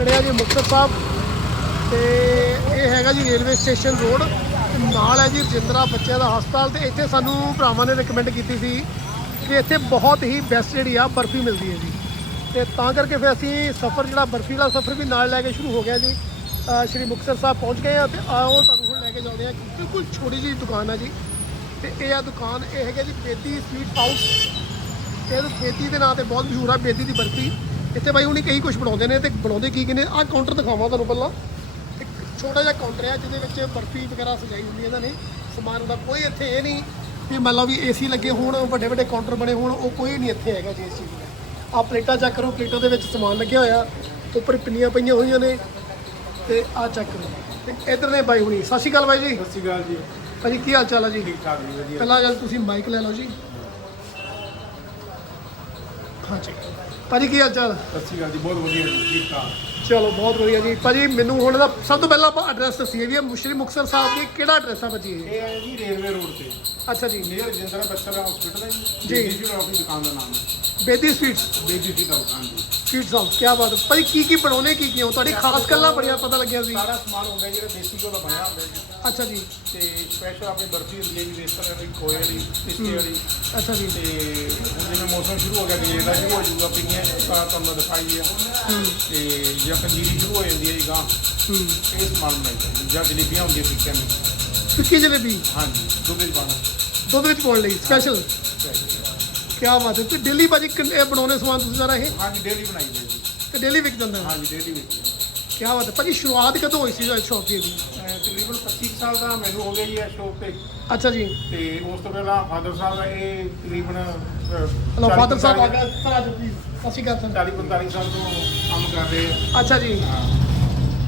ਖੜਿਆ ਜੀ ਮੁਕਤਸਰ ਸਾਹਿਬ। ਤੇ ਇਹ ਹੈਗਾ ਜੀ ਰੇਲਵੇ ਸਟੇਸ਼ਨ ਰੋਡ। ਤੇ ਨਾਲ ਹੈ ਜੀ ਰਜਿੰਦਰਾ ਬੱਚਿਆਂ ਦਾ ਹਸਪਤਾਲ। ਤੇ ਇੱਥੇ ਸਾਨੂੰ ਭਰਾਵਾਂ ਨੇ ਰეკਮੈਂਡ ਕੀਤੀ ਸੀ ਕਿ ਇੱਥੇ ਬਹੁਤ ਹੀ ਬੈਸਟ ਜਿਹੜੀ ਆ ਬਰਫੀ ਮਿਲਦੀ ਹੈ ਜੀ। ਤੇ ਤਾਂ ਕਰਕੇ ਫਿਰ ਅਸੀਂ ਸਫ਼ਰ ਜਿਹੜਾ ਬਰਫੀ ਵਾਲਾ ਸਫ਼ਰ ਵੀ ਨਾਲ ਲੈ ਕੇ ਸ਼ੁਰੂ ਹੋ ਗਿਆ ਜੀ। ਸ਼੍ਰੀ ਮੁਕਤਸਰ ਸਾਹਿਬ ਪਹੁੰਚ ਗਏ ਆ ਤੇ ਆਓ ਤੁਹਾਨੂੰ ਹੁਣ ਲੈ ਕੇ ਚੱਲਦੇ ਆ। ਬਿਲਕੁਲ ਛੋਟੀ ਜਿਹੀ ਦੁਕਾਨ ਹੈ ਜੀ। ਤੇ ਇਹ ਆ ਦੁਕਾਨ, ਇਹ ਹੈਗਾ ਜੀ ਬੇਦੀ ਸਵੀਟ ਹਾਊਸ ਇਹ ਬੇਦੀ ਦੇ ਨਾਂ ਤੇ ਬਹੁਤ ਮਸ਼ਹੂਰ ਆ, ਬੇਦੀ ਦੀ ਬਰਫੀ। ਇੱਥੇ ਬਾਈ ਹੁਣੀ ਕਈ ਕੁਝ ਬਣਾਉਂਦੇ ਨੇ ਤੇ ਬਣਾਉਂਦੇ ਕੀ ਕਿਨੇ ਆਹ ਕਾਊਂਟਰ ਦਿਖਾਵਾਂ ਤੁਹਾਨੂੰ ਪਹਿਲਾਂ। ਇੱਕ ਛੋਟਾ ਜਿਹਾ ਕਾਊਂਟਰ ਹੈ ਜਿਹਦੇ ਵਿੱਚ ਬਰਫੀ ਵਗੈਰਾ ਸਜਾਈ ਹੁੰਦੀ ਹੈ ਇਹਨਾਂ ਨੇ। ਸਮਾਨ ਦਾ ਕੋਈ ਇੱਥੇ ਇਹ ਨਹੀਂ ਵੀ ਮੰਨ ਲਓ ਵੀ ਏਸੀ ਲੱਗੇ ਹੋਣ ਵੱਡੇ ਵੱਡੇ ਕਾਊਂਟਰ ਬਣੇ ਹੋਣ ਉਹ ਕੋਈ ਨਹੀਂ ਇੱਥੇ ਹੈਗਾ ਜੀ ਇਸ ਚੀਜ਼ ਦਾ। ਆਹ ਪਲੇਟਾਂ ਚੈੱਕ ਕਰੋ ਪਲੇਟਾਂ ਦੇ ਵਿੱਚ ਸਮਾਨ ਲੱਗਿਆ ਹੋਇਆ। ਉੱਪਰ ਪਿੰਨੀਆਂ ਪਈਆਂ ਹੋਈਆਂ ਨੇ ਤੇ ਆਹ ਚੈੱਕ ਕਰੋ। ਤੇ ਇਧਰ ਨੇ ਬਾਈ ਹੁਣੀ। ਸਤਿ ਸ਼੍ਰੀ ਅਕਾਲ ਬਾਈ ਜੀ। ਸਤਿ ਸ਼੍ਰੀ ਅਕਾਲ ਜੀ। ਭਾਜੀ ਕੀ ਹਾਲ ਚਾਲ ਹੈ ਜੀ? ਠੀਕ ਠਾਕ ਜੀ ਵਧੀਆ। ਪਹਿਲਾਂ ਜਦ ਤੁਸੀਂ ਮਾਈਕ ਲੈ ਲਓ ਜੀ। ਹਾਂਜੀ। ਭਾਜੀ ਕੀ ਹਾਲ ਚਾਲ? ਸਤਿ ਸ਼੍ਰੀ ਅਕਾਲ ਜੀ ਬਹੁਤ ਵਧੀਆ ਠੀਕ ਠਾਕ। ਚਲੋ ਬਹੁਤ ਵਧੀਆ ਜੀ। ਭਾਜੀ ਮੈਨੂੰ ਹੁਣ ਦਾ ਸਭ ਤੋਂ ਪਹਿਲਾਂ ਆਪਾਂ ਐਡਰੈਸ ਦੱਸੀਏ ਵੀ ਇਹ ਮੁਸ਼ਰੀ ਮੁਕਤਸਰ ਸਾਹਿਬ ਦੀ ਕਿਹੜਾ ਐਡਰੈਸ ਆ ਭਾਜੀ ਇਹ? ਇਹ ਹੈ ਜੀ ਰੇਲਵੇ ਰੋਡ ਤੇ। ਅੱਛਾ ਜੀ। ਨੀਅਰ ਜਿੰਦਰਾ ਬੱਚਾ ਹਸਪੀਟਲ ਹੈ ਜੀ। ਜੀ। ਜੀ ਆਪਣੀ ਦੁਕਾਨ ਦਾ ਨਾਮ ਹੈ। ਬੇਦੀ ਸਵੀਟਸ ਬੇਬੀ ਦਾ ਦੁਕਾਨ ਜੀ। ਸਵੀਟਸ ਹਾਊਸ ਕੀ ਬਾਤ ਹੈ। ਭਾਜੀ ਕੀ ਕੀ ਬਣਾਉਣੇ ਕੀ ਕੀ ਹੋ? ਤੁਹਾਡੀ ਖਾਸ ਗੱਲਾਂ ਬੜੀਆਂ ਪਤਾ ਲੱਗਿਆ ਸੀ। ਸਾਰਾ ਸਮਾਨ ਹੁੰਦਾ ਜਿਹੜਾ ਦੇਸੀ ਘਿਓ ਦਾ ਬਣਿਆ ਹੁੰਦਾ ਜੀ। ਅੱਛਾ ਜੀ। ਤੇ ਸਪੈਸ਼ਲ ਆਪਣੀ ਬਰਫੀ ਹੁੰਦੀ ਹੈ ਜੀ ਬੇਸਣ ਵਾਲੀ ਖੋਏ ਵਾਲੀ ਪਿਸਤੇ ਵਾਲੀ। ਅੱਛਾ ਜੀ। ਤੇ ਹੁਣ ਜਿਵੇਂ ਮੌਸਮ ਸ਼ੁਰੂ ਹੋ ਗਿਆ ਗਜਰੇ ਦਾ ਸ਼ੁਰੂ ਹੋ ਜਾਊਗਾ ਪਿੰਨੀਆਂ ਤਾਂ ਤੁਹਾਨੂੰ ਦਿਖਾਈ ਹੈ ਹੂੰ। ਤੇ ਜੇ ਪੰਜੀਰੀ ਸ਼ੁਰੂ ਹੋ ਜਾਂਦੀ ਹੈ ਜੀ ਗਾਂ। ਹੂੰ। ਇਹ ਸਮਾਨ ਬਣਾਈ ਜਾਂ ਜਲੇਬੀਆਂ ਹੁੰਦੀਆਂ ਸਿੱਕਿਆਂ ਦੀ ਸੁੱਕੀ ਜਲੇਬੀ? ਹਾਂਜੀ ਦੁੱਧ ਵਿੱਚ ਪਾਣਾ ਦੁੱਧ ਵਿੱਚ ਪਾਉਣ ਲਈ ਸਪੈਸ਼ਲ ਕੀ ਬਾਤ ਹੈ ਤੇ ਡੇਲੀ ਭਾਜੀ ਕਿੰਨੇ ਇਹ ਬਣਾਉਣੇ ਸਮਾਨ ਤੁਸੀਂ ਸਾਰਾ ਇਹ? ਹਾਂਜੀ ਡੇਲੀ ਬਣਾਈ ਜੀ। ਤੇ ਡੇਲੀ ਵਿਕ ਜਾਂਦਾ? ਹੈ ਹਾਂਜੀ ਡੇਲੀ ਵਿੱਚ ਕੀ ਬਾਤ ਹੈ ਭਾਜੀ ਸ਼ੁਰੂਆਤ ਕਦੋਂ ਹੋਈ ਸੀ ਸ਼ੌਪ ਦੀ ਇਹਦੀ ਅਹ ਤਕਰੀਬਨ 25 ਸਾਲ ਦਾ ਮੈਨੂੰ ਹੋ ਗਿਆ ਜੀ ਇਹ ਸ਼ੋਪ ਤੇ। ਅੱਛਾ ਜੀ। ਤੇ ਉਸ ਤੋਂ ਪਹਿਲਾਂ ਫਾਦਰ ਸਾਹਿਬ ਦਾ ਇਹ ਤਕਰੀਬਨ 40 ਫਾਦਰ ਸਾਹਿਬ ਆ 45 ਗਏ ਸਰ ਆਜੋ ਪਲੀਜ਼ ਸਤਿ ਸ਼੍ਰੀ ਅਕਾਲ ਸਰ। 40 45 ਸਾਲ ਤੋਂ ਕੰਮ ਕਰ ਰਹੇ ਆ। ਅੱਛਾ ਜੀ।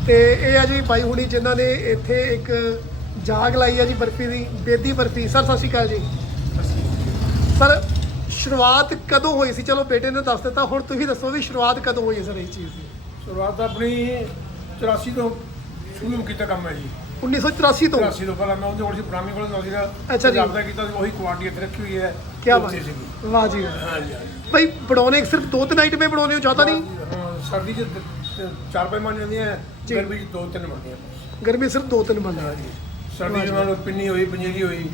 ਤੇ ਇਹ ਆ ਜੀ ਬਾਈ ਹੁਣੀ ਜਿਨ੍ਹਾਂ ਨੇ ਇੱਥੇ ਇੱਕ ਜਾਗ ਲਾਈ ਆ ਜੀ ਬਰਫੀ ਦੀ ਬੇਦੀ ਬਰਫੀ। ਸਰ ਸਤਿ ਸ਼੍ਰੀ ਅਕਾਲ ਜੀ। ਸਰ ਸ਼ੁਰੂਆਤ ਕਦੋਂ ਹੋਈ ਸੀ? ਚਲੋ ਬੇਟੇ ਨੇ ਦੱਸ ਦਿੱਤਾ ਹੁਣ ਤੁਸੀਂ ਦੱਸੋ ਵੀ ਸ਼ੁਰੂਆਤ ਕਦੋਂ ਹੋਈ ਹੈ ਸਰ ਇਸ ਚੀਜ਼ ਦੀ? ਸ਼ੁਰੂਆਤ ਆਪਣੀ 84 ਤੋਂ ਸ਼ੁਰੂ ਕੀਤਾ ਕੰਮ ਹੈ ਜੀ। 1984 ਤੋਂ? 84 ਤੋਂ ਪਹਿਲਾਂ ਮੈਂ ਉਹਦੇ ਕੋਲ ਸੀ ਪੁਰਾਣੀ ਕੋਲ ਨੌਕਰੀ ਦਾ ਅੱਛਾ ਜੀ। ਜਾਬਦਾ ਕੀਤਾ ਸੀ ਉਹੀ ਕੁਆਲਿਟੀ ਇੱਥੇ ਰੱਖੀ ਹੋਈ ਹੈ ਕੀ ਬਾਤ ਉੱਥੇ ਹੈ। ਸੀਗੀ। ਵਾਹ ਜੀ ਵਾਹ। ਹਾਂਜੀ ਹਾਂਜੀ। ਭਾਈ ਬਣਾਉਣੇ ਸਿਰਫ ਦੋ ਤਿੰਨ ਆਈਟਮੇ ਬਣਾਉਣੇ ਹੋ ਜ਼ਿਆਦਾ ਨਹੀਂ? ਹਾਂ, ਸਰਦੀ ਚ ਚਾਰ ਪੰਜ ਬਣ ਜਾਂਦੀਆਂ ਜੀ। ਗਰਮੀ ਚ ਦੋ ਤਿੰਨ ਬਣਦੀਆਂ ਗਰਮੀ ਸਿਰਫ ਦੋ ਤਿੰਨ ਬਣਦੇ ਆ ਜੀ ਸਰਦੀ ਚ ਨਾਲ ਪਿੰਨੀ ਹੋਈ ਪੰਜੀਰੀ ਹੋਈ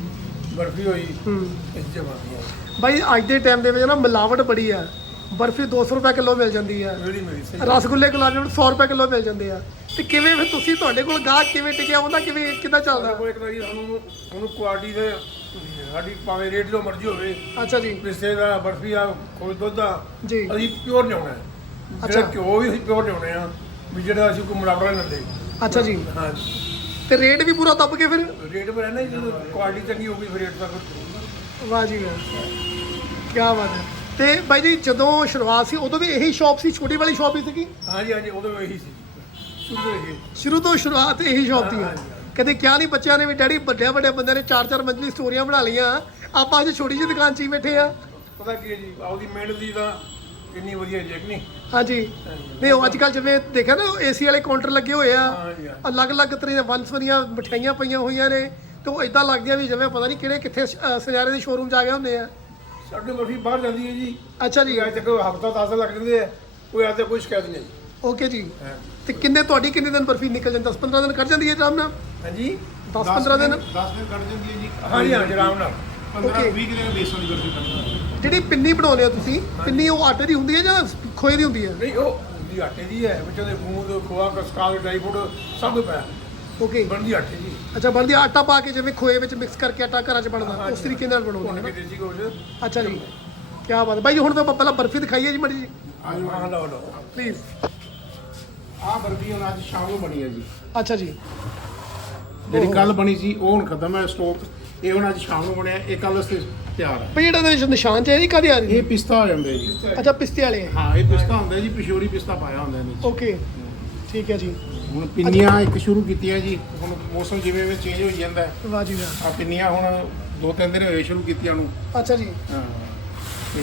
ਬਰਫੀ ਹੋਈ ਹੂੰ। ਇਸ ਚ ਬਣਦੀਆਂ। ਭਾਈ ਅੱਜ ਦੇ ਟਾਈਮ ਦੇ ਵਿੱਚ ਨਾ ਮਿਲਾਵਟ ਬੜੀ ਆ ਬਰਫੀ 200 ਰੁਪਏ ਕਿਲੋ ਮਿਲ ਜਾਂਦੀ ਆ ਮੇਰੀ ਸਹੀ ਰਸਗੁੱਲੇ ਗੁਲਾਬ ਜਾਮੁਨ 100 ਰੁਪਏ ਕਿਲੋ ਮਿਲ ਜਾਂਦੇ ਆ। ਤੇ ਕਿਵੇਂ ਫਿਰ ਤੁਸੀਂ ਤੁਹਾਡੇ ਕੋਲ ਗਾਹਕ ਕਿਵੇਂ ਟਿਕਿਆ? ਹੁੰਦਾ ਕਿਵੇਂ ਕਿੱਦਾਂ ਚੱਲਦਾ? ਕੋਈ ਇੱਕ ਵਾਰੀ ਸਾਨੂੰ ਉਹਨੂੰ ਕੁਆਲਿਟੀ ਦੇ ਸਾਡੀ ਭਾਵੇਂ ਰੇਟ ਜੋ ਮਰਜ਼ੀ ਹੋਵੇ ਅੱਛਾ ਜੀ। ਪਿਸਤੇ ਦਾ ਬਰਫੀ ਆ ਕੋਈ ਦੁੱਧ ਆ ਜੀ। ਅਸੀਂ ਪਿਓਰ ਲਿਆਉਣਾ ਹੈ ਅੱਛਾ। ਜਿਹੜਾ ਘਿਓ ਵੀ ਅਸੀਂ ਪਿਓਰ ਲਿਆਉਣੇ ਆ ਵੀ ਜਿਹੜਾ ਅਸੀਂ ਕੋਈ ਮਿਲਾਵਟ ਨਹੀਂ ਲੈਂਦੇ। ਅੱਛਾ ਜੀ। ਹਾਂ। ਤੇ ਰੇਟ ਵੀ ਪੂਰਾ ਦੱਬ ਕੇ ਫਿਰ? ਰੇਟ ਪਰ ਹੈ ਨਾ ਜਦੋਂ ਕੁਆਲਿਟੀ ਚੰਗੀ ਹੋਊਗੀ ਫਿਰ ਰੇਟ ਤਾਂ ਫਿਰ ਵਾਹ ਜੀ ਵਾਹ। ਕੀ ਬਾਤ ਹੈ। ਤੇ ਬਾਈ ਜੀ ਜਦੋਂ ਸ਼ੁਰੂਆਤ ਸੀ ਉਦੋਂ ਵੀ ਇਹੀ ਸ਼ਾਪ ਸੀ ਛੋਟੀ ਵਾਲੀ ਸ਼ਾਪ ਹੀ ਸੀਗੀ? ਹਾਂਜੀ ਹਾਂਜੀ ਉਦੋਂ ਇਹੀ ਸੀ। ਸ਼ੁਰੂ ਤੋਂ ਸ਼ੁਰੂਆਤ ਇਹੀ ਸ਼ਾਪ ਦੀ ਹੈ ਕਦੇ ਕਿਹਾ ਨਹੀਂ ਬੱਚਿਆਂ ਨੇ ਵੀ ਡੈਡੀ ਵੱਡੇ ਵੱਡੇ ਬੰਦੇ ਨੇ ਚਾਰ ਚਾਰ ਮੰਜ਼ਲੀ ਸਟੋਰੀਆਂ ਬਣਾ ਲਈਆਂ। ਆਪਾਂ ਅੱਜ ਛੋਟੀ ਜਿਹੀ ਦੁਕਾਨ 'ਚ ਹੀ ਬੈਠੇ ਆ। ਪਤਾ ਕੀ ਹੈ ਜੀ ਆਪਦੀ ਮਿਹਨਤ ਦੀ ਤਾਂ ਕਿੰਨੀ ਵਧੀਆ ਜੇਕ ਨਹੀਂ? ਹਾਂਜੀ। ਨਹੀਂ ਉਹ ਅੱਜ ਕੱਲ ਜਿਵੇਂ ਦੇਖਿਆ ਨਾ ਏਸੀ ਵਾਲੇ ਕਾਊਂਟਰ ਲੱਗੇ ਹੋਏ ਆ। ਅਲੱਗ-ਅਲੱਗ ਤਰ੍ਹਾਂ ਦੀਆਂ ਵੰਸਵਰੀਆਂ ਮਠਿਆਈਆਂ ਪਈਆਂ ਹੋਈਆਂ ਨੇ ਤੇ ਉਹ ਇਦਾਂ ਲੱਗਦੀਆਂ ਵੀ ਜਿਵੇਂ ਪਤਾ ਨਹੀਂ ਕਿਹੜੇ ਕਿੱਥੇ ਸੁਨਿਆਰੇ ਦੇ ਸ਼ੋਰੂਮ ਆ ਗਏ ਹੁੰਦੇ ਆ। ਸਾਡੇ ਬਰਫੀ ਬਾਹਰ ਜਾਂਦੀ ਹੈ ਜੀ। ਅੱਛਾ ਜੀ। ਅੱਜ ਤੱਕ ਹਫਤਾ 10 ਲੱਗ ਜਾਂਦੇ ਆ ਕੋਈ ਅੱਜ ਕੋਈ ਸ਼ਿਕਾਇਤ ਨਹੀਂ ਓਕੇ ਜੀ। ਹਾਂ। ਤੇ ਕਿੰਨੇ ਤੁਹਾਡੀ ਕਿੰਨੇ ਦਿਨ ਬਰਫੀ ਨਿਕਲ ਜਾਂਦੀ? 10-15 ਦਿਨ ਕੱਢ ਜਾਂਦੀ ਹੈ ਆਰਾਮ ਨਾਲ? ਹਾਂਜੀ। 10-15 ਦਿਨ 10 ਦਿਨ ਕੱਢ ਜਾਂਦੀ ਹੈ ਜੀ। ਹਾਂਜੀ ਹਾਂਜੀ ਆਰਾਮ ਨਾਲ। 15 Okay. 20 ਦਿਨ ਬੇਸਣ ਦੀ ਬਰਫੀ ਬਣਦੀ ਹੈ। ਜਿਹੜੀ ਪਿੰਨੀ ਬਣਾਉਂਦੇ ਹੋ ਤੁਸੀਂ ਪਿੰਨੀ ਉਹ ਆਟੇ ਦੀ ਹੁੰਦੀ ਹੈ ਜਾਂ ਖੋਏ ਦੀ ਹੁੰਦੀ ਹੈ? ਨਹੀਂ ਉਹ ਦੀ ਆਟੇ ਦੀ ਹੈ। ਵਿੱਚ ਉਹਦੇ ਗੂੰਦ ਖੋਆ ਕਸਕਾਲ ਡਰਾਈ ਫਰੂਟ ਸਭ ਕੁਝ ਪਿਆ ਓਕੇ ਬਣਦੀ ਆਟੇ ਦੀ। ਅੱਛਾ ਬਣਦੀ ਆਟਾ ਪਾ ਕੇ ਜਿਵੇਂ ਖੋਏ ਵਿੱਚ ਮਿਕਸ ਕਰਕੇ ਆਟਾ ਘਰਾਂ 'ਚ ਬਣਦਾ ਉਸ ਤਰੀਕੇ ਨਾਲ ਬਣਾਉਂਦੇ ਨੇ? ਕੋਲ ਅੱਛਾ ਜੀ। ਕੀ ਬਾਤ ਹੈ। ਬਾਈ ਹੁਣ ਤਾਂ ਪਹਿਲਾਂ ਬਰਫੀ ਦਿਖਾਈਏ ਜੀ ਮੜੀ ਜੀ ਹਾਂ ਲਓ ਲਓ। ਪਲੀਜ਼ ਆ ਬਰਫੀ ਹੁਣ ਅੱਜ ਸ਼ਾਮ ਨੂੰ ਬਣੀ ਹੈ ਜੀ। ਅੱਛਾ ਜੀ। ਜਿਹੜੀ ਕੱਲ ਬਣੀ ਸੀ ਉਹ ਹੁਣ ਖਤਮ ਹੈ ਸਟਾਕ ਇਹ ਹੁਣ ਅੱਜ ਸ਼ਾਮ ਨੂੰ ਬਣਿਆ ਇਹ ਕੱਲ ਵਾਸਤੇ ਤਿਆਰ ਹੈ। ਜਿਹੜਾ ਇਹਦੇ ਵਿੱਚ ਨਿਸ਼ਾਨ ਚ ਹੈ ਇਹ ਕਾਹਦੇ ਆ ਰਹੀ? ਇਹ ਪਿਸਤਾ ਹੋ ਜਾਂਦਾ ਜੀ। ਅੱਛਾ ਪਿਸਤੇ ਵਾਲੇ ਹੈ ਹਾਂ ਇਹ ਪਿਸਤਾ ਹੁੰਦਾ ਜੀ ਪਿਸ਼ੋਰੀ ਪਿਸਤਾ ਪਾਇਆ ਹੁੰਦਾ ਇਹਦੇ ਓਕੇ। ਠੀਕ ਹੈ ਜੀ। ਹੁਣ ਪਿੰਨੀਆਂ ਇੱਕ ਸ਼ੁਰੂ ਕੀਤੀਆਂ ਜੀ ਹੁਣ ਮੌਸਮ ਜਿਵੇਂ ਜਿਵੇਂ ਚੇਂਜ ਹੋਈ ਜਾਂਦਾ ਹੈ। ਵਾਹ ਜੀ ਵਾਹ। ਆ ਪਿੰਨੀਆਂ ਹੁਣ ਦੋ ਤਿੰਨ ਦਿਨ ਹੋਏ ਸ਼ੁਰੂ ਕੀਤੀਆਂ ਨੂੰ। ਅੱਛਾ ਜੀ। ਹਾਂ। ਤੇ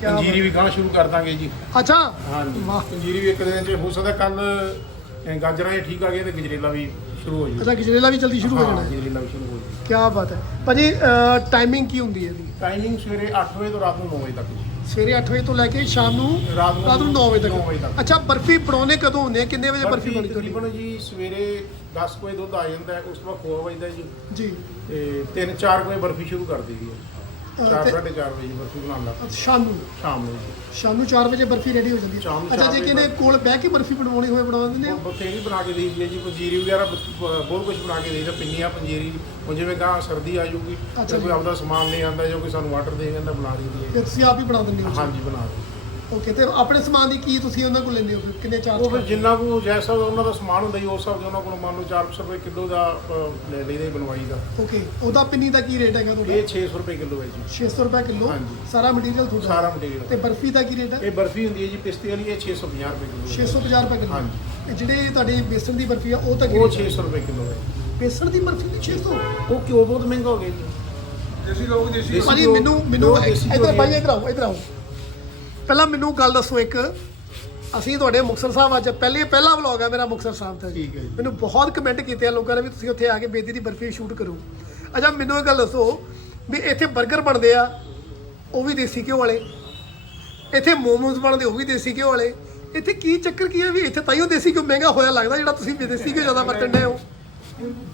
ਕਿਆ ਪੰਜੀਰੀ ਵੀ ਗਾਂ ਸ਼ੁਰੂ ਕਰ ਦਾਂਗੇ ਜੀ। ਅੱਛਾ। ਹਾਂਜੀ। ਵਾਹ। ਪੰਜੀਰੀ ਵੀ ਇੱਕ ਦਿਨ ਚ ਹੋ ਸਕਦਾ ਕੱਲ ਗਾਜਰਾਂ ਇਹ ਠੀਕ ਆ ਗਏ ਤੇ ਗਜਰੇਲਾ ਵੀ ਸ਼ੁਰੂ ਹੋ ਜਾਊ ਅੱਛਾ ਗਜਰੇਲਾ ਵੀ ਜਲਦੀ ਸ਼ੁਰੂ ਹੋ ਜਾਣਾ। ਹੈ ਗਜਰੇਲਾ ਵੀ ਸ਼ੁਰੂ ਹੋ ਜਾਊ ਕੀ ਬਾਤ ਹੈ। ਭਾਜੀ ਟਾਈਮਿੰਗ ਕੀ ਹੁੰਦੀ ਹੈ ਇਹਦੀ? ਟਾਈਮਿੰਗ ਸਵੇਰੇ 8 ਵਜੇ ਤੋਂ ਰਾਤ ਨੂੰ 9 ਵਜੇ ਤੱਕ। ਜੀ ਸਵੇਰੇ 8 ਵਜੇ ਤੋਂ ਲੈ ਕੇ ਸ਼ਾਮ ਨੂੰ ਰਾਤ ਨੂੰ ਰਾਤ ਨੂੰ 9 ਵਜੇ ਨੌ ਵਜੇ ਤੱਕ। ਤੱਕ। ਅੱਛਾ ਬਰਫੀ ਬਣਾਉਣੇ ਕਦੋਂ ਹੁੰਦੇ ਆ? ਕਿੰਨੇ ਵਜੇ ਬਰਫੀ ਬਣਦੀ ਤੁਹਾਡੀ? ਤਕਰੀਬਨ ਜੀ ਸਵੇਰੇ 10 ਵਜੇ ਦੁੱਧ ਆ ਜਾਂਦਾ ਹੈ ਉਸ ਤੋਂ ਬਾਅਦ ਖੋਆ ਵੱਜਦਾ ਜੀ। ਜੀ। ਤੇ 3-4 ਵਜੇ ਬਰਫੀ ਸ਼ੁਰੂ ਕਰ ਦਈਦੀ ਹੈ। 4 ਤੇ- 4:30 ਵਜੇ ਬਰਫੀ ਬਣਾਉਣ ਲੱਗ ਅੱਛਾ, ਸ਼ਾਮ ਨੂੰ? ਸ਼ਾਮ ਨੂੰ ਜੀ। ਸ਼ਾਮ ਨੂੰ 4 ਵਜੇ ਬਰਫੀ ਰੈਡੀ ਹੋ ਜਾਂਦੀ ਸ਼ਾਮ ਨੂੰ ਅੱਛਾ ਚਾਰ ਜੇ ਵਜੇ ਕਿਨੇ ਕੋਲ ਬਹਿ ਕੇ ਬਰਫੀ ਬਣਵਾਉਣੀ ਹੋਵੇ ਬਣਵਾ ਦਿੰਦੇ ਹੋ? ਬਥੇਰੀ ਬਣਾ ਕੇ ਦੇਈਦੀ ਹੈ ਜੀ ਪੰਜੀਰੀ ਵਗੈਰਾ ਬ- ਬ- ਬਹੁਤ ਕੁਝ ਬਣਾ ਕੇ ਦੇਈਦਾ ਪਿੰਨੀਆਂ ਪੰਜੀਰੀ। ਹੁਣ ਜਿਵੇਂ ਗਾਂ ਸਰਦੀ ਆ ਜੂਗੀ ਅੱਛਾ ਤੇ ਕੋਈ ਜੀ। ਆਪਦਾ ਸਮਾਨ ਲੈ ਆਂਦਾ ਜਾਂ ਕੋਈ ਸਾਨੂੰ ਆਰਡਰ ਦੇ ਜਾਂਦਾ ਬਣਾ ਦਿੰਦੀ ਹੈ ਤੇ ਤੁਸੀਂ ਆਪ ਹੀ ਬਣਾ ਦਿੰਦੇ ਹੋ ਹਾਂਜੀ ਬਣਾ ਦਿੰਦੀ ਓਕੇ ਤੇ ਆਪਣੇ ਸਮਾਨ ਦੀ ਕੀ ਤੁਸੀਂ ਉਹਨਾਂ ਕੋਲ ਲੈਂਦੇ ਹੋ? ਫਿਰ? ਕਿੰਨੇ ਚਾਰਜ ਉਹ ਫਿਰ ਜਿੰਨਾ ਕੋ ਜੈਸਾ ਉਹਨਾਂ ਦਾ ਸਮਾਨ ਹੁੰਦਾ ਜੀ ਉਸ ਹਿਸਾਬ ਦੇ ਉਹਨਾਂ ਕੋਲ ਮੰਨ ਲਓ 400 ਰੁਪਏ ਕਿਲੋ ਦਾ ਲੈ ਲਈਦੇ ਬਣਵਾਈ ਦਾ। ਓਕੇ ਉਹਦਾ ਪਿੰਨੀ ਦਾ ਕੀ ਰੇਟ ਹੈਗਾ ਤੁਹਾਡਾ? ਇਹ 600 ਰੁਪਏ ਕਿਲੋ ਹੈ ਜੀ। 600 ਰੁਪਏ ਕਿਲੋ? ਹਾਂਜੀ। ਸਾਰਾ ਮਟੀਰੀਅਲ ਤੁਹਾਡਾ? ਸਾਰਾ ਮਟੀਰੀਅਲ ਤੇ ਬਰਫੀ ਦਾ ਕੀ ਰੇਟ ਹੈ? ਇਹ ਬਰਫੀ ਹੁੰਦੀ ਹੈ ਜੀ ਪਿਸਤੇ ਵਾਲੀ ਇਹ 650 ਰੁਪਏ ਕਿਲੋ ਹੈ। 650 ਰੁਪਏ ਕਿਲੋ। ਹਾਂਜੀ। ਤੇ ਜਿਹੜੇ ਤੁਹਾਡੀ ਬੇਸਣ ਦੀ ਬਰਫੀ ਆ ਉਹ ਤਾਂ ਕੀ ਉਹ rate ਹੈ? 600 ਰੁਪਏ ਕਿਲੋ ਹੈ। ਬੇਸਣ ਦੀ ਬਰਫੀ ਵੀ 600 ਉਹ ਕਿਉਂ ਬਹੁਤ ਮਹਿੰਗਾ ਹੋ ਗਿਆ ਜੀ। ਦੇਸੀ ਲੋਕ ਦੇਸੀ ਭਾਜੀ ਮੈਨੂੰ ਮੈਨੂੰ ਦੇਸੀ ਇਧਰ ਭਾਈ ਇਧਰ ਆਓ ਇਧਰ ਆਓ। ਪਹਿਲਾਂ ਮੈਨੂੰ ਗੱਲ ਦੱਸੋ ਇੱਕ। ਅਸੀਂ ਤੁਹਾਡੇ ਮੁਕਤਸਰ ਸਾਹਿਬ ਅੱਜ ਪਹਿਲੇ ਪਹਿਲਾ ਵਲੌਗ ਹੈ ਮੇਰਾ ਮੁਕਤਸਰ ਸਾਹਿਬ ਦਾ ਠੀਕ ਹੈ ਜੀ। ਮੈਨੂੰ ਬਹੁਤ ਕਮੈਂਟ ਕੀਤੇ ਆ ਲੋਕਾਂ ਨੇ ਵੀ ਤੁਸੀਂ ਉੱਥੇ ਆ ਕੇ ਬੇਦੀ ਦੀ ਬਰਫੀ ਸ਼ੂਟ ਕਰੋ। ਅੱਛਾ ਮੈਨੂੰ ਇਹ ਗੱਲ ਦੱਸੋ ਵੀ ਇੱਥੇ 버ਗਰ ਬਣਦੇ ਆ ਉਹ ਵੀ ਦੇਸੀ ਘਿਓ ਵਾਲੇ। ਇੱਥੇ ਮੋਮੋਸ ਬਣਦੇ ਉਹ ਵੀ ਦੇਸੀ ਘਿਓ ਵਾਲੇ। ਇੱਥੇ ਕੀ ਚੱਕਰ ਕੀ ਹੈ ਵੀ ਇੱਥੇ ਤਾਈਓ ਦੇਸੀ ਘਿਓ ਮਹਿੰਗਾ ਹੋਇਆ ਲੱਗਦਾ ਜਿਹੜਾ ਤੁਸੀਂ ਵਿਦੇਸੀ ਘਿਓ ਜ਼ਿਆਦਾ ਵਰਤਣ ਡਏ ਹੋ।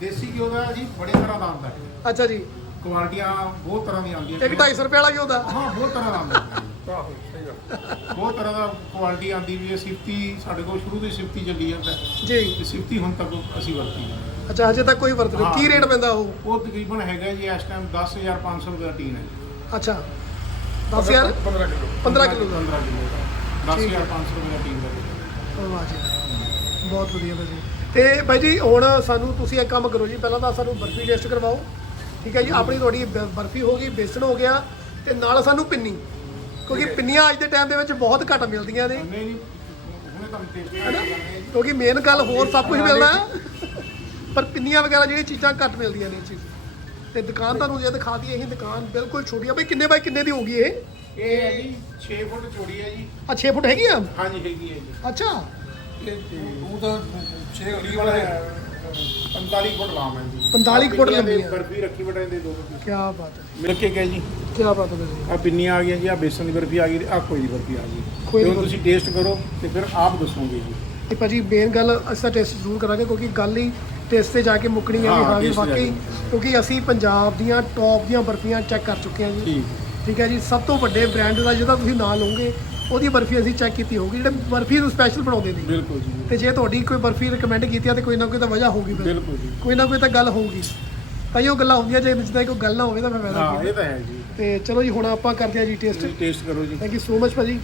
ਦੇਸੀ ਘਿਓ ਦਾ ਜੀ ਬੜੇ ਤਰ੍ਹਾਂ ਦਾ ਆਉਂਦਾ ਹੈ। ਅੱਛਾ ਜੀ। ਕੁਆਲਟੀਆਂ ਬਹੁਤ ਤਰ੍ਹਾਂ ਦੀਆਂ ਆਉਂਦੀਆਂ ਇੱਕ 250 ਰੁਪਏ ਵਾਲਾ ਘਿਓ ਦਾ। ਹਾਂ ਬਹੁਤ ਤਰ੍ਹਾਂ ਦਾ ਆਉਂਦਾ ਹੈ। ਬਹੁਤ ਤਰ੍ਹਾਂ ਦਾ ਕੁਆਲਿਟੀ ਆਉਂਦੀ ਵੀ ਹੈ। ਸਿਫਤੀ ਸਾਡੇ ਕੋਲ ਸ਼ੁਰੂ ਤੋਂ ਹੀ ਸਿਫਤੀ ਚੱਲੀ ਜਾਂਦਾ ਹੈ। ਜੀ। ਤੇ ਸਿਫਤੀ ਹੁਣ ਤੱਕ ਅਸੀਂ ਵਰਤੀ ਹੈ। ਅੱਛਾ ਹਜੇ ਤੱਕ ਕੋਈ ਵਰਤ ਨਹੀਂ ਕੀ ਰੇਟ ਪੈਂਦਾ ਉਹ? ਉਹ ਤਕਰੀਬਨ ਹੈਗਾ ਜੀ ਇਸ ਟਾਈਮ 10500 ਰੁਪਏ ਦਾ ਟੀਨ ਹੈ ਅੱਛਾ। 10000 15 ਕਿਲੋ। 15 ਕਿਲੋ। ਦਾ। 15 ਕਿਲੋ ਦਾ 10500 ਰੁਪਏ ਦਾ ਟੀਨ ਦਾ ਵਾਹ ਜੀ। ਬਹੁਤ ਵਧੀਆ ਭਾਜੀ। ਤੇ ਬਾਈ ਜੀ ਹੁਣ ਸਾਨੂੰ ਤੁਸੀਂ ਇੱਕ ਕੰਮ ਕਰੋ ਜੀ। ਪਹਿਲਾਂ ਤਾਂ ਸਾਨੂੰ ਬਰਫੀ ਟੇਸਟ ਕਰਵਾਓ। ਠੀਕ ਹੈ ਜੀ ਆਪਣੀ ਤੁਹਾਡੀ ਬ- ਬਰਫੀ ਹੋ ਗਈ ਬੇਸਣ ਹੋ ਗਿਆ ਤੇ ਨਾਲ ਸਾਨੂੰ ਪਿੰਨੀ। ਕਿਉਂਕਿ ਪਿੰਨੀਆਂ ਅੱਜ ਦੇ ਟਾਈਮ ਦੇ ਵਿੱਚ ਬਹੁਤ ਘੱਟ ਮਿਲਦੀਆਂ ਨੇ। ਨਹੀਂ ਨਹੀਂ ਹੁਣੇ ਤੁਹਾਨੂੰ ਟੇਸਟ ਹੈਨਾ ਕਿਉਂਕਿ ਮੇਨ ਗੱਲ ਹੋਰ ਸਭ ਕੁਝ ਮਿਲਦਾ ਹੈ। ਪਰ ਪਿੰਨੀਆਂ ਵਗੈਰਾ ਜਿਹੜੀਆਂ ਚੀਜ਼ਾਂ ਘੱਟ ਮਿਲਦੀਆਂ ਨੇ ਇਹ ਚੀਜ਼। ਤੇ ਦੁਕਾਨ ਤੁਹਾਨੂੰ ਜੇ ਦਿਖਾ ਦਈਏ ਇਹ ਦੁਕਾਨ ਬਿਲਕੁਲ ਛੋਟੀ ਆ। ਬਈ ਕਿੰਨੇ ਬਾਈ ਕਿੰਨੇ ਦੀ ਹੋਊਗੀ ਇਹ? ਇਹ ਹੈ ਜੀ 6 ਫੁੱਟ ਚੌੜੀ ਹੈ ਜੀ। ਆ 6 ਫੁੱਟ ਹੈਗੀ ਆ? ਹਾਂਜੀ ਹੈਗੀ ਹੈ ਜੀ। ਅੱਛਾ। ਉਹ ਤਾਂ 6 ਅਗਲੀ ਵਾਲਾ ਹੈ। 45 ਫੁੱਟ ਲਾਮ ਹੈ ਜੀ। 45 ਫੁੱਟ ਲੰਬੀ ਹੈ। ਬਰਫੀ ਰੱਖੀ ਬਟਾਈ ਦੇ ਦੋ ਕੀ ਬਾਤ ਹੈ। ਮਿਲ ਕੇ ਗਏ ਜੀ। ਕੀ ਬਾਤ ਹੈ ਭਾਜੀ ਆ ਪਿੰਨੀਆਂ ਆ ਗਈਆਂ ਜੀ ਆ ਬੇਸਨ ਦੀ ਬਰਫੀ ਆ ਗਈ ਆ ਖੋਏ ਦੀ ਬਰਫੀ ਆ ਗਈ। ਖੋਏ ਦੀ ਜਦੋਂ ਤੁਸੀਂ ਟੇਸਟ ਕਰੋ ਤੇ ਫਿਰ ਆਪ ਦੱਸੋਗੇ ਜੀ। ਤੇ ਭਾਜੀ ਮੇਨ ਗੱਲ ਅਸੀਂ ਤਾਂ ਟੈਸਟ ਜ਼ਰੂਰ ਕਰਾਂਗੇ ਕਿਉਂਕਿ ਗੱਲ ਹੀ ਟੈਸਟ ਤੇ ਜਾ ਕੇ ਮੁੱਕਣੀ ਹੈ ਵੀ ਹਾਂ, ਹਾਂ ਵੀ taste ਤੇ ਜਾ ਵਾਕਈ ਕੇ। ਕਿਉਂਕਿ ਅਸੀਂ ਪੰਜਾਬ ਦੀਆਂ ਟੌਪ ਦੀਆਂ ਬਰਫੀਆਂ ਚੈੱਕ ਕਰ ਚੁੱਕੇ ਹਾਂ ਜੀ। ਠੀਕ। ਠੀਕ ਹੈ ਜੀ ਸਭ ਤੋਂ ਵੱਡੇ ਬ੍ਰਾਂਡ ਦਾ ਜਿਹਦਾ ਤੁਸੀਂ ਨਾਂ ਲਓਗੇ ਉਹਦੀ ਬਰਫੀ ਅਸੀਂ ਚੈੱਕ ਕੀਤੀ ਹੋਊਗੀ ਜਿਹੜੇ ਬਰਫੀ ਨੂੰ ਸਪੈਸ਼ਲ ਬਣਾਉਂਦੇ ਨੇ। ਬਿਲਕੁਲ ਜੀ। ਤੇ ਜੇ ਤੁਹਾਡੀ ਕੋਈ ਬਰਫੀ ਰეკਮੈਂਡ ਕੀਤੀ ਆ ਤੇ ਕੋਈ ਨਾ ਕੋਈ ਤਾਂ ਵਜ੍ਹਾ ਹੋਊਗੀ ਫਿਰ। ਬਿਲਕੁਲ ਜੀ। ਕੋਈ ਨਾ ਕੋਈ ਤਾਂ ਗੱਲ ਹੋਊਗੀ। ਕਈਓ ਗੱਲਾਂ ਹੁੰਦੀਆਂ ਜੇ ਜਿੱਦਾਂ ਕੋਈ ਗੱਲ ਨਾ ਹੋਵੇ ਤਾਂ ਫਿਰ ਫਾਇਦਾ ਹਾਂ ਇਹ ਤਾਂ ਹੈ ਜੀ। ਤੇ ਚਲੋ ਜੀ ਹੁਣ ਆਪਾਂ ਕਰਦੇ ਆ ਜੀ ਟੇਸਟ ਟੇਸਟ ਕਰੋ ਜੀ। ਥੈਂਕ ਯੂ ਸੋ ਮਚ ਭਾਜੀ।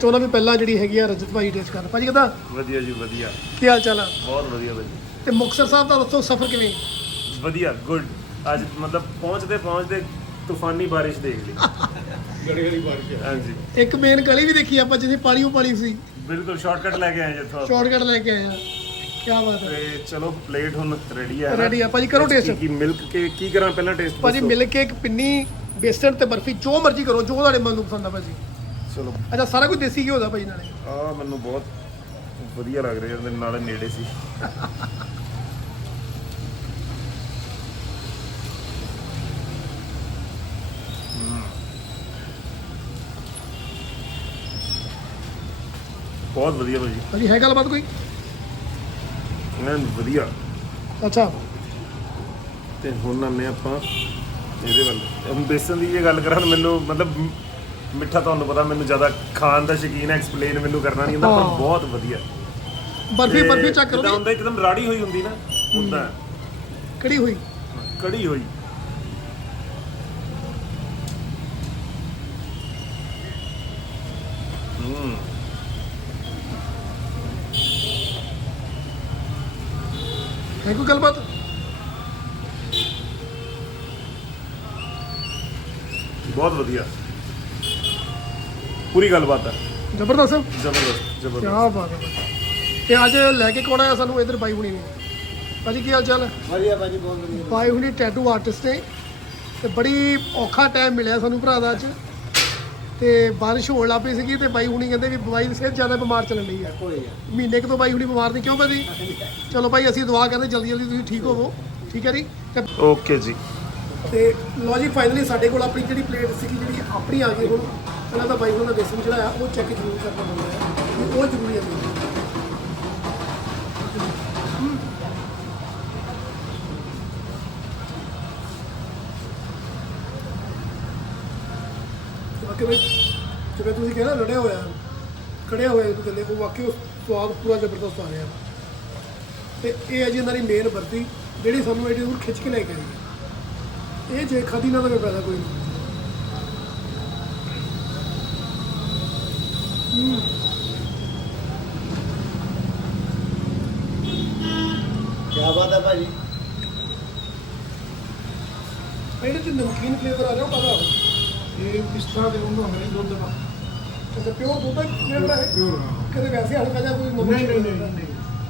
ਚਾਹੁੰਦਾ ਵੀ ਪਹਿਲਾਂ ਜਿਹੜੀ ਹੈਗੀ ਆ ਰਜਤ ਭਾਈ ਟੇਸਟ ਕਰਨ। ਭਾਜੀ ਕਿਦਾਂ? ਵਧੀਆ ਜੀ ਵਧੀਆ। ਕੀ ਹਾਲ ਚਾਲ ਆ? ਬਹੁਤ ਵਧੀਆ ਭਾਜੀ। ਤੇ ਮੁਕਤਸਰ ਸਾਹਿਬ ਦਾ ਦੱਸੋ ਸਫ਼ਰ ਕਿਵੇਂ? ਵਧੀਆ ਗੁੱਡ ਅੱਜ ਮਤਲਬ ਪਹੁੰਚਦੇ ਪਹੁੰਚਦੇ ਤੂਫਾਨੀ ਬਾਰਿਸ਼ ਦੇਖ ਲਈ। ਗੜੇ ਵਾਲੀ ਬਾਰਿਸ਼ ਹੈ ਹਾਂਜੀ। ਇੱਕ ਮੇਨ ਗਲੀ ਵੀ ਦੇਖੀ ਆਪਾਂ ਜਿੱਥੇ ਪਾਣੀ ਉਹ ਪਾਣੀ ਸੀ। ਬਿਲਕੁਲ ਸ਼ਾਰਟਕਟ ਲੈ ਕੇ ਆਏ ਜਿੱਥੋਂ। ਸ਼ਾਰਟਕਟ ਲੈ ਕੇ ਆਏ ਆ ਕੀ ਬਾਤ ਹੈ। ਤੇ ਚਲੋ ਪਲੇਟ ਹੁਣ ਰੈਡੀ ਆ। Ready ਆ, ਭਾਜੀ, ਕਰੋ taste। ਕੀ ਮਿਲਕ ਕੇ ਕੀ ਕਰਾਂ ਪਹਿਲਾਂ ਟੇਸਟ ਭਾਜੀ ਮਿਲ ਕੇ ਇੱਕ ਪਿੰਨੀ ਬੇਸਣ ਤੇ ਬਰਫੀ ਜੋ ਮਰਜ਼ੀ ਕਰੋ ਜੋ ਤੁਹਾਡੇ ਮਨ ਨੂੰ ਪਸੰਦ ਆ ਭਾਜੀ। ਚਲੋ। ਅੱਛਾ ਸਾਰਾ ਕੁਝ ਦੇਸੀ ਘਿਓ ਦਾ ਭਾਜੀ ਨਾਲੇ। ਆ ਮੈਨੂੰ ਬਹੁਤ ਵਧੀਆ ਲੱਗ ਰਿਹਾ ਇਹਦੇ ਨਾਲੇ ਨੇੜੇ ਸੀ। ਬਹੁਤ ਵਧੀਆ ਭਾਜੀ। ਭਾਜੀ ਹੈ ਗੱਲਬਾਤ ਕੋਈ? ਐਨ ਵਧੀਆ। ਅੱਛਾ। ਤੇ ਹੁਣ ਆਨੇ ਆਪਾਂ ਇਹਦੇ ਵੱਲ ਹੁਣ ਬੇਸਨ ਦੀ ਜੇ ਗੱਲ ਕਰਾਂ ਤਾਂ ਮੈਨੂੰ ਮਤਲਬ ਮਿੱਠਾ ਤੁਹਾਨੂੰ ਪਤਾ ਮੈਨੂੰ ਜ਼ਿਆਦਾ ਖਾਣ ਦਾ ਸ਼ੌਕੀਨ ਹੈ ਐਕਸਪਲੇਨ ਮੈਨੂੰ ਕਰਨਾ ਨਹੀਂ ਹੁੰਦਾ। ਪਰ ਬਹੁਤ ਵਧੀਆ। ਬਰਫੀ ਬਰਫੀ ਚੈੱਕ ਕਰੋ ਹੁੰਦਾ ਇੱਕਦਮ ਰਾੜੀ ਹੋਈ ਹੁੰਦੀ ਨਾ ਹੁੰਦਾ। ਕੜੀ ਹੋਈ। ਕੜੀ ਹੋਈ। ਹੂੰ। ਹੈ ਕੋਈ ਗੱਲਬਾਤ? ਬਹੁਤ ਵਧੀਆ। ਪੂਰੀ ਗੱਲਬਾਤ ਹੈ ਜ਼ਬਰਦਸਤ? ਜ਼ਬਰਦਸਤ ਕੀ ਜ਼ਬਰਦਸਤ ਬਾਤ ਹੈ। ਤੇ ਅੱਜ ਲੈ ਕੇ ਕੌਣ ਆਇਆ ਸਾਨੂੰ ਇਧਰ ਬਾਈ ਹੁਣੀ ਨੇ? ਭਾਜੀ ਕੀ ਹਾਲ ਚਾਲ? ਹੈ ਵਧੀਆ ਭਾਜੀ ਬਹੁਤ ਵਧੀਆ। ਬਾਈ ਹੁਣੀ ਟੈਟੂ ਆਰਟਿਸਟ ਨੇ। ਤੇ ਬੜੀ ਔਖਾ ਟਾਈਮ ਮਿਲਿਆ ਸਾਨੂੰ ਭਰਾ ਦਾ ਅੱਜ। ਤੇ ਬਾਰਿਸ਼ ਹੋਣ ਲੱਗ ਪਈ ਸੀਗੀ ਤੇ ਬਾਈ ਹੁਣੀ ਕਹਿੰਦੇ ਵੀ ਬਾਈ ਦੀ ਸਿਹਤ ਜ਼ਿਆਦਾ ਬਿਮਾਰ ਚੱਲਣ ਲਈ ਆ। ਕੋਈ ਮਹੀਨੇ ਕੁ ਤੋਂ ਬਾਈ ਹੁਣੀ ਬਿਮਾਰ ਨੇ ਕਿਉਂ ਭਾਜੀ? ਚਲੋ ਭਾਈ ਅਸੀਂ ਦੁਆ ਕਰਦੇ ਜਲਦੀ ਜਲਦੀ ਤੁਸੀਂ ਠੀਕ ਹੋਵੋ। ਠੀਕ ਹੈ ਜੀ? ਓਕੇ ਜੀ। ਤੇ ਲੋ ਜੀ ਫਾਈਨਲੀ ਸਾਡੇ ਕੋਲ ਆਪਣੀ ਜਿਹੜੀ ਪਲੇਟ ਸੀਗੀ ਜਿਹੜੀ ਆਪਣੀ ਆ ਗਈ ਹੁਣ ਪਹਿਲਾਂ ਤਾਂ ਬਾਈ ਦਾ ਬੇਸਨ ਜਿਹੜਾ ਆ ਉਹ ਚੈੱਕ ਜ਼ਰੂਰ ਕਰਨਾ ਪੈਂਦਾ ਹੈ ਉਹ ਜ਼ਰੂਰੀ ਹੈ ਵਿੱਚ ਜਿਵੇਂ ਤੁਸੀਂ ਕਹਿੰਦਾ ਲੜਿਆ ਹੋਇਆ ਕੜਿਆ ਹੋਇਆ ਇਹਨੂੰ ਕਹਿੰਦੇ ਉਹ ਵਾਕਈ ਉਹ ਸਵਾਦ ਪੂਰਾ ਜ਼ਬਰਦਸਤ ਆ ਰਿਹਾ। ਤੇ ਇਹ ਹੈ ਜੀ ਇਹਨਾਂ ਦੀ ਮੇਨ ਵਰਤੀ ਜਿਹੜੀ ਸਾਨੂੰ ਐਡੀ ਦੂਰ ਖਿੱਚ ਕੇ ਲੈ ਕੇ ਆਈ ਹੈ। ਇਹ ਜੇ ਖਾਦੀ ਨਾ ਤਾਂ ਕੋਈ ਫਾਇਦਾ ਕੋਈ ਨਹੀਂ। ਕੀ ਬਾਤ ਹੈ ਭਾਜੀ। ਇਹਦੇ ਚ ਨਮਕੀਨ ਫਲੇਵਰ ਆ ਰਿਹਾ ਉਹ ਕਾਹਦਾ ਇਹ ਕਿਸ ਤਰ੍ਹਾਂ ਦੇ ਉਹਨੂੰ ਹਮਰੀ ਦੁੱਧ ਦਾ? ਅੱਛਾ ਪਿਓਰ ਦੁੱਧ ਦਾ ਫਲੇਵਰ ਹੈ। ਪਿਓਰ ਕਦੇ ਵੈਸੇ ਹਲਕਾ ਜਿਹਾ ਕੋਈ ਨਮਕ ਨਹੀਂ ਨਹੀਂ ਨਹੀਂ। ਨਹੀਂ।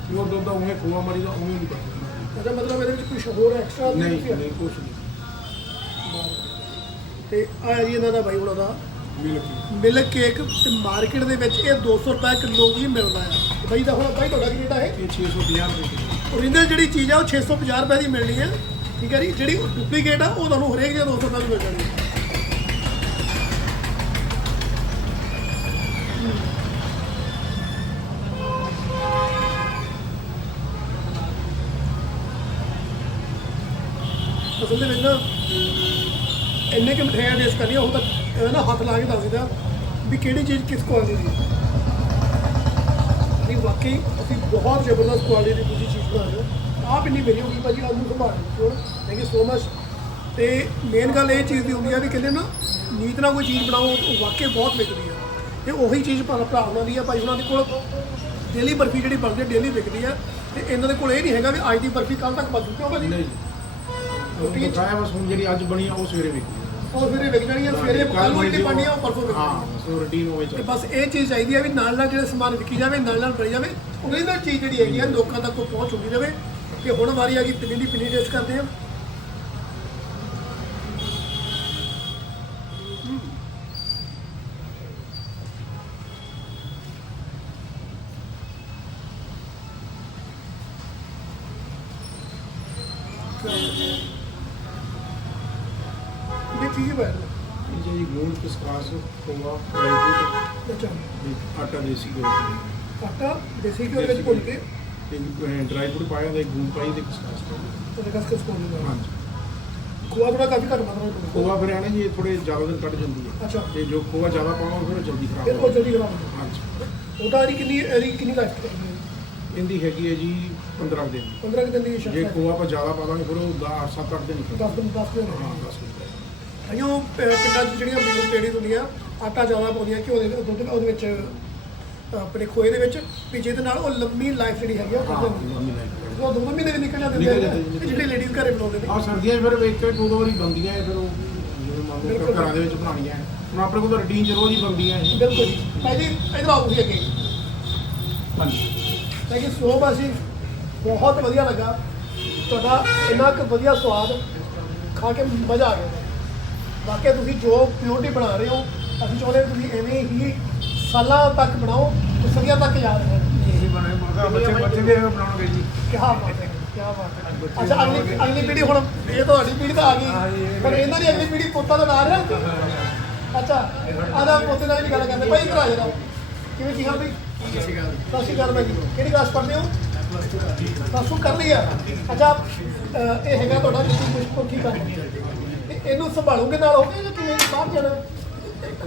ਪਿਓਰ ਦੁੱਧ ਦਾ ਉਵੇਂ ਖੋਆ ਮਰੀ ਦਾ ਉਵੇਂ ਨਹੀਂ ਪੜਦਾ ਅੱਛਾ ਮਤਲਬ ਇਹਦੇ ਵਿੱਚ ਕੁਝ ਹੋਰ ਐਕਸਟਰਾ ਨਹੀਂ ਨਹੀਂ ਕੁਛ ਨਹੀਂ। ਤੇ ਆ ਜੀ ਇਹਨਾਂ ਦਾ ਬਾਈ ਉਹਨਾਂ ਦਾ। ਮਿਲਕ ਮਿਲਕ ਕੇਕ ਤੇ ਮਾਰਕੀਟ ਦੇ ਵਿੱਚ ਇਹ 200 ਰੁਪਏ ਕਿਲੋ ਵੀ ਮਿਲਦਾ ਹੈ ਬਾਈ ਦਾ ਹੁਣ ਬਾਈ ਤੁਹਾਡਾ ਕੀ ਰੇਟ ਹੈ ਇਹ? 650 ਰੁਪਏ ਕਿਲੋ। ਓਰੀਜਨਲ ਜਿਹੜੀ ਚੀਜ਼ ਆ ਉਹ 650 ਰੁਪਏ ਦੀ ਮਿਲਣੀ ਹੈ ਠੀਕ ਹੈ ਜੀ? ਜਿਹੜੀ ਡੁਪਲੀਕੇਟ ਆ ਉਹ ਤੁਹਾਨੂੰ ਹਰੇਕ ਦੀ 200 ਰੁਪਏ ਦੀ ਮਿਲ ਜਾਣੀ ਹੈ ਅਸਲ ਦੇ ਵਿੱਚ ਨਾ ਇੰਨੇ ਕਿ ਮਠਿਆਈਆਂ ਟੇਸਟ ਕਰਨੀਆਂ, ਉਹ ਤਾਂ ਇਹ ਨਾ ਹੱਥ ਲਾ ਕੇ ਦੱਸ ਦਿੰਦਾ ਵੀ ਕਿਹੜੀ ਚੀਜ਼ ਕਿਸ ਕੁਆਲਿਟੀ ਦੀ ਹੈ। ਨਹੀਂ ਵਾਕਈ ਅਸੀਂ ਬਹੁਤ ਜ਼ਬਰਦਸਤ ਕੁਆਲਿਟੀ ਦੀ ਤੁਸੀਂ ਚੀਜ਼ ਬਣਾ ਰਹੇ ਹੋ। ਆਪ ਇੰਨੀ ਮੇਰੀ ਹੋ ਗਈ, ਭਾਜੀ ਅੱਜ ਨੂੰ ਸੰਭਾਲ ਲਓ। ਥੈਂਕ ਯੂ ਸੋ ਮਚ ਤੇ ਮੇਨ ਗੱਲ ਇਹ ਚੀਜ਼ ਦੀ ਹੁੰਦੀ ਆ ਵੀ ਕਹਿੰਦੇ ਨਾ, ਨੀਤ ਨਾਲ ਕੋਈ ਚੀਜ਼ ਬਣਾਓ, ਉਹ ਵਾਕਈ ਬਹੁਤ ਵਿਕਦੀ ਆ। ਤੇ ਉਹੀ ਚੀਜ਼ ਭਰਾ ਭਰਾ ਉਹਨਾਂ ਦੀ ਆ, ਭਾਈ ਉਹਨਾਂ ਦੇ ਕੋਲ ਡੇਲੀ ਬਰਫੀ ਜਿਹੜੀ ਬਣਦੀ ਹੈ ਡੇਲੀ ਵਿਕਦੀ ਆ। ਤੇ ਇਹਨਾਂ ਦੇ ਕੋਲ ਇਹ ਨਹੀਂ ਹੈਗਾ ਵੀ ਅੱਜ ਦੀ ਬਰਫੀ ਕੱਲ ਤੱਕ ਬਣ ਕਿਉਂ ਭਾਜੀ। ਨਹੀਂ। ਉਹ ਬਕਾਇਆ ਬਸ ਹੁਣ ਜਿਹੜੀ ਅੱਜ ਬਣੀ ਆ ਉਹ ਸਵੇਰੇ ਵਿਕਦੀ ਉਹ ਸਵੇਰੇ ਵਿਕ ਜਾਣੀ ਆ ਸਵੇਰੇ ਕੱਲ ਨੂੰ ਇੱਥੇ ਬਣਨੀ ਆ ਉਹ ਪਰਸੋਂ ਵਿਕ ਹਾਂ ਜਾਣੀ ਉਹ ਰੂਟੀਨ ਹੋਵੇ ਤੇ ਬਸ ਇਹ ਚੀਜ਼ ਚਾਹੀਦੀ ਹੈ ਵੀ ਨਾਲ ਨਾਲ ਜਿਹੜੇ ਸਮਾਨ ਵਿਕੀ ਜਾਵੇ ਨਾਲ ਨਾਲ ਬਣੀ ਜਾਵੇ। ਉਹਦੇ ਚੀਜ਼ ਜਿਹੜੀ ਹੈਗੀ ਆ ਲੋਕਾਂ ਤੱਕ ਪਹੁੰਚ ਹੁੰਦੀ ਜਾਵੇ। ਕਿ ਹੁਣ ਵਾਰੀ ਆ ਗਈ ਪਿੰਨੀ ਦੀ ਪਿੰਨੀ ਟੇਸਟ ਕਰਦੇ ਆ ਇਹ ਚੀਜ਼ ਬੈਠ ਇਹ ਜਿਹੜੀ ਗੋਲ ਕਿਸਕਾਸ ਖੋਆ ਡਰਾਈ ਅੱਛਾ ਫਰੂਟ ਆਟਾ ਦੇਸੀ ਘਿਓ ਆਟਾ ਦੇਸੀ ਘਿਓ ਵਿੱਚ ਭੁੰਨ ਕੇ? ਤੇ ਡਰਾਈ ਫਰੂਟ ਪਾਇਆ ਤੇ ਗੂੰਦ ਪਾਈ ਤੇ ਕਿਸਕਾਸ ਪਾਈ ਤੇ ਕਸ ਕਸ ਕੋਲ ਲਗਾ ਹਾਂਜੀ। ਖੋਆ ਥੋੜਾ ਕਾਫੀ ਘੱਟ ਮਾਤਰਾ ਵਿੱਚ ਖੋਆ ਫਿਰ ਆਣੇ ਜੀ ਥੋੜੇ ਜ਼ਿਆਦਾ ਦਿਨ ਕੱਢ ਜਾਂਦੀ ਹੈ। ਅੱਛਾ। ਤੇ ਜੋ ਖੋਆ ਜ਼ਿਆਦਾ ਪਾਵਾਂਗੇ ਫਿਰ ਉਹ ਜਲਦੀ ਖਰਾਬ ਫਿਰ ਹੋ ਉਹ ਜਲਦੀ ਖਰਾਬ ਹੋ ਜਾਂਦਾ ਹਾਂਜੀ। ਜਾਂਦਾ ਉਹਦਾ ਇਹਦੀ ਕਿੰਨੀ ਇਹਦੀ ਕਿੰਨੀ ਲਾਈਫ ਹੈ? ਇਹਦੀ ਹੈਗੀ ਹੈ ਜੀ 15 ਦਿਨ। 15 ਕਿ ਦਿਨ ਦੀ ਜੇ ਸ਼ਕਤੀ ਖੋਆ ਆਪਾਂ ਜ਼ਿਆਦਾ ਪਾ ਦਾਂਗੇ ਫਿਰ ਉਹ 10 7 8 ਦਿਨ ਹੀ ਖਰਾਬ 10 ਦਿਨ 10 ਦਿਨ। ਹਾਂ 10 ਦਿਨ। ਅਈਓ ਪਿੰਡਾਂ 'ਚ ਜਿਹੜੀਆਂ ਬੀੜ ਪੇੜੀ ਹੁੰਦੀਆਂ ਆਟਾ ਜ਼ਿਆਦਾ ਪਾਉਂਦੀਆਂ ਘਿਓ ਦੇ ਦੁੱਧ ਉਹਦੇ ਵਿੱਚ ਆਪਣੇ ਖੋਏ ਦੇ ਵਿੱਚ ਵੀ ਜਿਹਦੇ ਨਾਲ ਉਹ ਲੰਮੀ ਲਾਈਫ ਜਿਹੜੀ ਹੈਗੀ ਆ ਉਹ ਹਾਂ ਕੱਢ ਉਹ ਦੋ ਦੋ ਮਹੀਨੇ ਦੇ ਨਿਕਲ ਜਾਂਦੇ ਨਿਕਲ। ਤੇ ਜਿਹੜੇ ਲੇਡੀਜ਼ ਘਰੇ ਬਣਾਉਂਦੇ ਨੇ। ਆ ਸਰਦੀਆਂ 'ਚ ਫਿਰ ਇੱਕ ਇੱਕ ਉਦੋਂ ਵਾਰੀ ਬੰਦੀਆਂ ਇਹ ਫਿਰ ਉਹ ਜਿਵੇਂ ਮੰਨ ਲਓ ਬਿਲਕੁਲ। ਘਰਾਂ ਦੇ ਵਿੱਚ ਬਣਾਉਣੀਆਂ। ਹੈ। ਹੁਣ ਆਪਣੇ ਕੋਲ ਤਾਂ ਰੂਟੀਨ 'ਚ ਰੋਜ਼ ਹੀ ਬੰਦੀਆਂ ਇਹ। ਬਿਲਕੁਲ ਜੀ। ਭਾਈ ਜੀ ਇਧਰ ਆਓ ਤੁਸੀਂ ਅੱਗੇ। ਹਾਂਜੀ। ਥੈਂਕ ਯੂ ਸੋ ਮਚ ਜੀ ਬਹੁਤ ਵਧੀਆ ਲੱਗਾ। ਤੁਹਾਡਾ ਇੰਨਾ ਕੁ ਵਧੀਆ ਸਵਾਦ ਖਾ ਕੇ ਮਜ਼ਾ ਆ ਗਿਆ। ਵਾਕਿਆ ਤੁਸੀਂ ਜੋ ਪਿਓਰਟੀ ਬਣਾ ਰਹੇ ਹੋ ਅਸੀਂ ਚਾਹੁੰਦੇ ਹਾਂ ਤੁਸੀਂ ਐਵੇਂ ਹੀ ਸਾਲਾਂ ਤੱਕ ਬਣਾਓ ਤੇ ਸਦੀਆਂ ਤੱਕ ਯਾਦ ਰਹਿਣ ਇਹੀ ਬਣੇ ਬੱਚੇ ਬੱਚੇ ਵੀ ਬਣਾਉਣਗੇ ਜੀ। ਕੀ ਬਾਤ ਹੈ ਕੀ ਬਾਤ ਹੈ। ਅੱਛਾ ਅਗਲੀ ਅਗਲੀ ਪੀੜ੍ਹੀ ਹੁਣ ਇਹ ਤੁਹਾਡੀ ਪੀੜ੍ਹੀ ਤਾਂ ਆ ਗਈ। ਪਰ ਇਹਨਾਂ ਦੀ ਅਗਲੀ ਪੀੜ੍ਹੀ ਪੁੱਤਾਂ ਦਾ ਨਾਂ ਰਿਹਾ ਅੱਛਾ ਆਦਾ ਪੋਤੇ ਨਾਲ ਵੀ ਗੱਲ ਕਰਦੇ। ਭਾਈ ਆ ਜਾਓ ਕਿਵੇਂ ਕੀ ਹਾਲ ਬਈ ਸਤਿ ਸ਼੍ਰੀ ਅਕਾਲ ਸਤਿ ਸ਼੍ਰੀ ਅਕਾਲ ਭਾਈ। ਕਿਹੜੀ ਕਲਾਸ ਪੜ੍ਹਦੇ ਹੋ? ਪਲੱਸ ਕਰ ਲਈ ਆ? ਅੱਛਾ ਇਹ ਹੈਗਾ ਤੁਹਾਡਾ ਤੁਸੀਂ ਕੁਝ ਇਹਨੂੰ ਸੰਭਾਲੋਗੇ ਨਾਲ ਹੋਗੇ ਜਾਂ ਕਿਵੇਂ? ਬਾਹਰ ਜਾਣਾ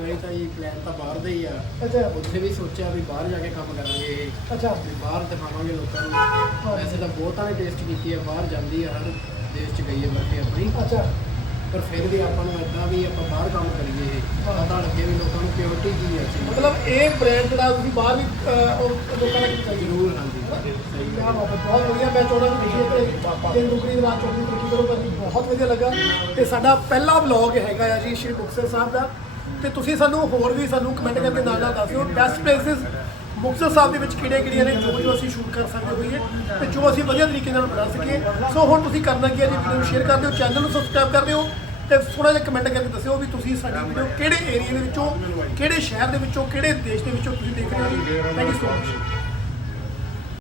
ਵਾਰੀ ਤਾਂ ਇਹ ਪਲਾਨ ਤਾਂ ਬਾਹਰ ਦਾ ਹੀ ਆ। ਅੱਛਾ। ਉੱਥੇ ਵੀ ਸੋਚਿਆ ਵੀ ਬਾਹਰ ਜਾ ਕੇ ਕੰਮ ਕਰਾਂਗੇ। ਅੱਛਾ। ਵੀ ਬਾਹਰ ਦਿਖਾਵਾਂਗੇ ਲੋਕਾਂ ਨੂੰ। ਵੈਸੇ ਤਾਂ ਬਹੁਤਾਂ ਨੇ ਟੇਸਟ ਕੀਤੀ ਹੈ ਬਾਹਰ ਜਾਂਦੀ ਆ ਹਰ ਦੇਸ਼ 'ਚ ਗਈ ਹੈ ਵਰਤੇ ਆਪਣੀ। ਅੱਛਾ। ਪਰ ਫਿਰ ਵੀ ਆਪਾਂ ਨੂੰ ਇਦਾਂ ਵੀ ਆਪਾਂ ਬਾਹਰ ਕੰਮ ਕਰੀਏ। ਪਤਾ ਲੱਗੇ ਵੀ ਲੋਕਾਂ ਨੂੰ ਪਿਓਰਟੀ ਕੀ ਹੈ ਮਤਲਬ ਇਹ ਬ੍ਰਾਂਡ ਜਿਹੜਾ ਤੁਸੀਂ ਬਾਹਰ ਵੀ ਅਹ, ਉਹ ਲੋਕਾਂ ਪਹੁੰਚਾਈਏ ਜ਼ਰੂਰ ਹਾਂਜੀ। ਸਹੀ ਕਿਆ ਬਾਤ ਹੈ, ਬਹੁਤ ਵਧੀਆ। ਮੈਂ ਚਾਹੁੰਦਾ ਕਿ ਤੁਸੀਂ ਇੱਥੇ ਦਿਨ ਦੁਗਣੀ ਰਾਤ ਚੌਗਣੀ ਤਰੱਕੀ ਕਰੋ ਭਾਜੀ ਬਹੁਤ ਵਧੀਆ ਲੱਗਾ। ਤੇ ਸਾਡਾ ਪਹਿਲਾ ਵਲੌਗ ਹੈਗਾ ਆ ਜੀ ਸ਼੍ਰੀ ਮੁਕਤਸਰ ਸਾਹਿਬ ਦਾ। ਤੇ ਤੁਸੀਂ ਸਾਨੂੰ ਹੋਰ ਵੀ ਸਾਨੂੰ ਕਮੈਂਟ ਕਰਕੇ ਨਾਲ ਨਾਲ ਦੱਸਿਓ ਬੈਸਟ ਪਲੇਸਿਸ ਮੁਕਤਸਰ ਸਾਹਿਬ ਦੇ ਵਿੱਚ ਕਿਹੜੀਆਂ ਕਿਹੜੀਆਂ ਨੇ, ਜੋ ਜੋ ਅਸੀਂ ਸ਼ੂਟ ਕਰ ਸਕਦੇ ਹੋਈਏ ਤੇ ਜੋ ਅਸੀਂ ਵਧੀਆ ਤਰੀਕੇ ਨਾਲ ਬਣਾ ਸਕੀਏ। ਸੋ ਹੁਣ ਤੁਸੀਂ ਕਰਨਾ ਕੀ ਹੈ? ਜੀ ਵੀਡੀਓ ਨੂੰ ਸ਼ੇਅਰ ਕਰ ਦਿਓ ਚੈਨਲ ਨੂੰ ਸਬਸਕ੍ਰਾਈਬ ਕਰ ਦਿਓ ਤੇ ਥੋੜਾ ਜਿਹਾ ਕਮੈਂਟ ਕਰਕੇ ਦੱਸਿਓ ਵੀ ਤੁਸੀਂ ਸਾਡੀ ਵੀਡੀਓ ਕਿਹੜੇ ਏਰੀਆ ਦੇ ਵਿੱਚੋਂ, ਕਿਹੜੇ ਸ਼ਹਿਰ ਦੇ ਵਿੱਚੋਂ, ਕਿਹੜੇ ਦੇਸ਼ ਦੇ ਵਿੱਚੋਂ ਤੁਸੀਂ ਦੇਖ ਰਹੇ ਹੋ ਜੀ। Thank you so much